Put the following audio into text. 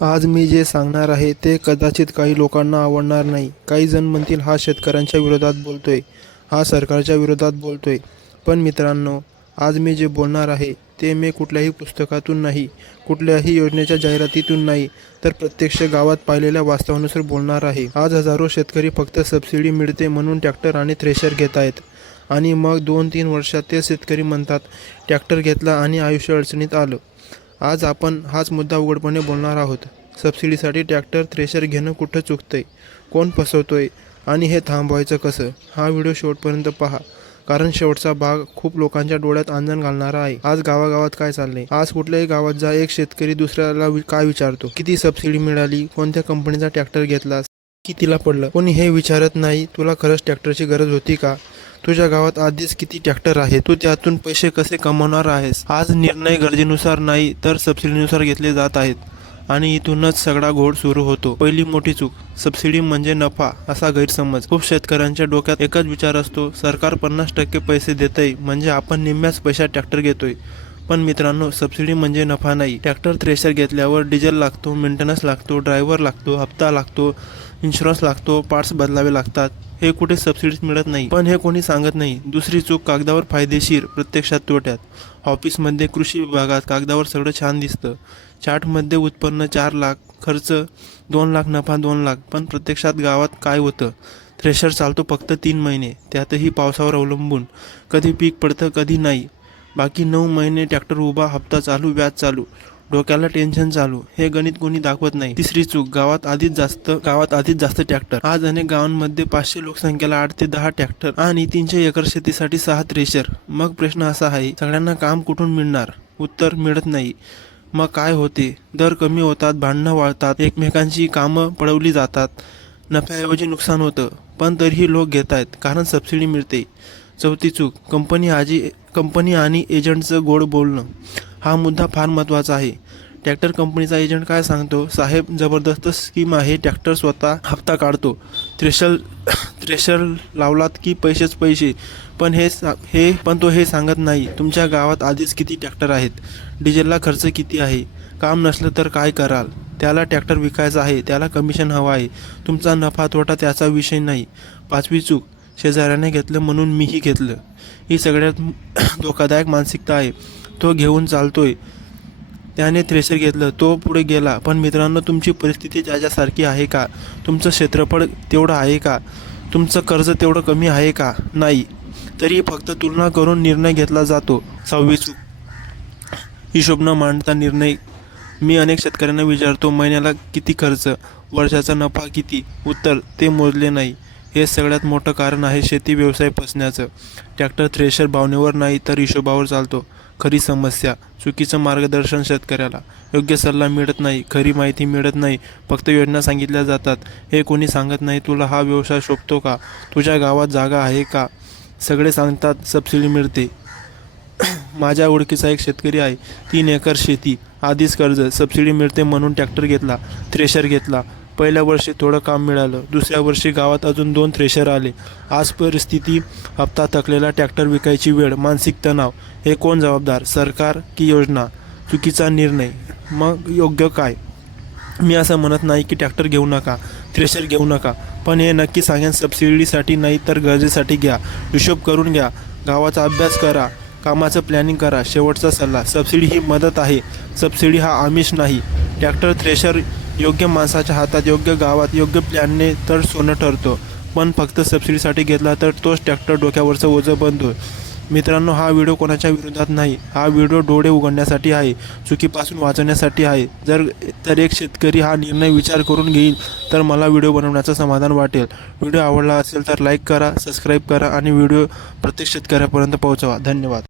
आज मी जे सांगणार आहे ते कदाचित काही लोकांना आवडणार नाही. काही जण म्हणतील हा शेतकऱ्यांच्या विरोधात बोलतोय, हा सरकारच्या विरोधात बोलतोय. पण मित्रांनो, आज मी जे बोलणार आहे ते मी कुठल्याही पुस्तकातून नाही, कुठल्याही योजनेच्या जाहिरातीतून नाही, तर प्रत्यक्ष गावात पाहिलेल्या वास्तवानुसार बोलणार आहे. आज हजारो शेतकरी फक्त सबसिडी मिळते म्हणून ट्रॅक्टर आणि थ्रेशर घेत आहेत. आणि मग 2-3 वर्षात ते शेतकरी म्हणतात ट्रॅक्टर घेतला आणि आयुष्य अडचणीत आलं. आज आपण हाच मुद्दा उघडपणे बोलणार आहोत. सबसिडीसाठी ट्रॅक्टर, थ्रेशर घेणं कुठं चुकतंय, कोण फसवतोय आणि हे थांबवायचं कसं? हा व्हिडिओ शेवटपर्यंत पहा, कारण शेवटचा भाग खूप लोकांच्या डोळ्यात अंजन घालणारा आहे. आज गावागावात काय चाललंय? आज कुठल्याही गावात जा, एक शेतकरी दुसऱ्याला काय विचारतो, किती सबसिडी मिळाली, कोणत्या कंपनीचा ट्रॅक्टर घेतलास, कितीला पडलं? कोणी हे विचारत नाही. तुला खरंच ट्रॅक्टरची गरज होती का? तुझ्या गावात आधीच किती ट्रॅक्टर आहे? तू त्यातून पैसे कसे कमावणार आहेस? आज निर्णय गरजेनुसार नाही तर सबसिडीनुसार घेतले जात आहेत आणि इथूनच सगळा घोळ सुरू होतो. पहिली मोठी चूक, सबसिडी म्हणजे नफा असा गैरसमज. खूप शेतकऱ्यांच्या डोक्यात एकच विचार असतो, सरकार 50% पैसे देतंय म्हणजे आपण निम्म्याच पैशात ट्रॅक्टर घेतोय. पण मित्रांनो, सबसिडी म्हणजे नफा नाही. ट्रॅक्टर, थ्रेशर घेतल्यावर डिझेल लागतो, मेंटेनन्स लागतो, ड्रायव्हर लागतो, हप्ता लागतो, इन्शुरन्स लागतो, पार्ट्स बदलावे लागतात. हे कुठे सबसिडीत मिळत नाही, पण हे कोणी सांगत नाही. दुसरी चूक, कागदावर फायदेशीर, प्रत्यक्षात तोट्यात. ऑफिसमध्ये, कृषी विभागात कागदावर सगळं छान दिसतं. चार्टमध्ये उत्पन्न 4 लाख, खर्च 2 लाख, नफा 2 लाख, पण प्रत्यक्षात गावात काय होतं? थ्रेशर चालतो फक्त 3 महिने, त्यातही पावसावर अवलंबून. कधी पीक पडतं, कधी नाही. बाकी 9 महिने ट्रॅक्टर उभा, हप्ता चालू, व्याज चालू, डोक्याला टेन्शन चालू. हे गणित कोणी दाखवत नाही. तिसरी चूक, गावात आधीच जास्त ट्रॅक्टर. आज अनेक गावांमध्ये 500 लोकसंख्येला 8 ते 10 ट्रॅक्टर आणि 300 एकर शेतीसाठी 6 थ्रेशर. मग प्रश्न असा आहे, सगळ्यांना काम कुठून मिळणार? उत्तर, मिळत नाही. मग काय होते? दर कमी होतात, भांडणं वाढतात, एकमेकांची कामं पळवली जातात, नफ्याऐवजी नुकसान होतं. पण तरीही लोक घेत आहेत, कारण सबसिडी मिळते. चौथी चूक, कंपनी आणि एजंटचं गोड बोलणं. हा मुद्दा फार महत्त्वाचा आहे. ट्रॅक्टर कंपनीचा एजंट काय सांगतो? साहेब, जबरदस्त स्कीम आहे, ट्रॅक्टर स्वतः हप्ता काढतो, थ्रेशर लावलात की पैसेच पैसे. पण तो हे सांगत नाही, तुमच्या गावात आधीच किती ट्रॅक्टर आहेत, डिझेलला खर्च किती आहे, काम नसलं तर काय कराल, त्याला ट्रॅक्टर विकायचा आहे, त्याला कमिशन हवं आहे, तुमचा नफा तोटा त्याचा विषय नाही. पाचवी चूक, शेजाऱ्याने घेतलं म्हणून मीही घेतलं. ही सगळ्यात धोकादायक मानसिकता आहे. तो घेऊन चालतोय, त्याने थ्रेशर घेतलं, तो पुढे गेला. पण मित्रांनो, तुमची परिस्थिती त्याच्यासारखी आहे का? तुमचं क्षेत्रफळ तेवढं आहे का? तुमचं कर्ज तेवढं कमी आहे का? नाही. तरी फक्त तुलना करून निर्णय घेतला जातो. 6वी चूक, हिशोब न मांडता निर्णय. मी अनेक शेतकऱ्यांना विचारतो, महिन्याला किती खर्च, वर्षाचा नफा किती? उत्तर, ते मोजले नाही. हे सगळ्यात मोठं कारण आहे शेती व्यवसाय फसण्याचं. ट्रॅक्टर, थ्रेशर भावनेवर नाही तर हिशोबावर चालतो. खरी समस्या, चुकीचं मार्गदर्शन शेतकऱ्याला. योग्य सल्ला मिळत नाही, खरी माहिती मिळत नाही, फक्त योजना सांगितल्या जातात. हे कोणी सांगत नाही, तुला हा व्यवसाय शोभतो का? तुझ्या गावात जागा आहे का? सगळे सांगतात सबसिडी मिळते. माझ्या ओळखीचा एक शेतकरी आहे, 3 एकर शेती, आधीच कर्ज, सबसिडी मिळते म्हणून ट्रॅक्टर घेतला, थ्रेशर घेतला. पहिल्या वर्षी थोडं काम मिळालं, दुसऱ्या वर्षी गावात अजून 2 थ्रेशर आले. आज परिस्थिती, हप्ता थकलेला, ट्रॅक्टर विकायची वेळ, मानसिक तणाव. हे कोण जबाबदार? सरकार की योजना? चुकीचा निर्णय. मग योग्य काय? मी असं म्हणत नाही की ट्रॅक्टर घेऊ नका, थ्रेशर घेऊ नका, पण हे नक्की सांगेन, सबसिडीसाठी नाही तर गरजेसाठी घ्या. हिशोब करून घ्या, गावाचा अभ्यास करा, कामाचं प्लॅनिंग करा. शेवटचा सल्ला, सबसिडी ही मदत आहे, सबसिडी हा आमिष नाही. ट्रॅक्टर, थ्रेशर योग्य माणसाच्या हातात, योग्य गावात, योग्य प्लॅनने तर सोनं ठरतो. पण फक्त सबसिडीसाठी घेतला तर तोच ट्रॅक्टर डोक्यावरचं ओझं बनतो. मित्रांनो, हा व्हिडिओ कोणाच्या विरोधात नाही, हा व्हिडिओ डोळे उघडण्यासाठी आहे, चुकीपासून वाचवण्यासाठी आहे. जर एक शेतकरी हा निर्णय विचार करून घेईल तर मला व्हिडिओ बनवण्याचं समाधान वाटेल. व्हिडिओ आवडला असेल तर लाईक करा, सबस्क्राईब करा आणि व्हिडिओ प्रत्येक शेतकऱ्यापर्यंत पोहोचवा. धन्यवाद.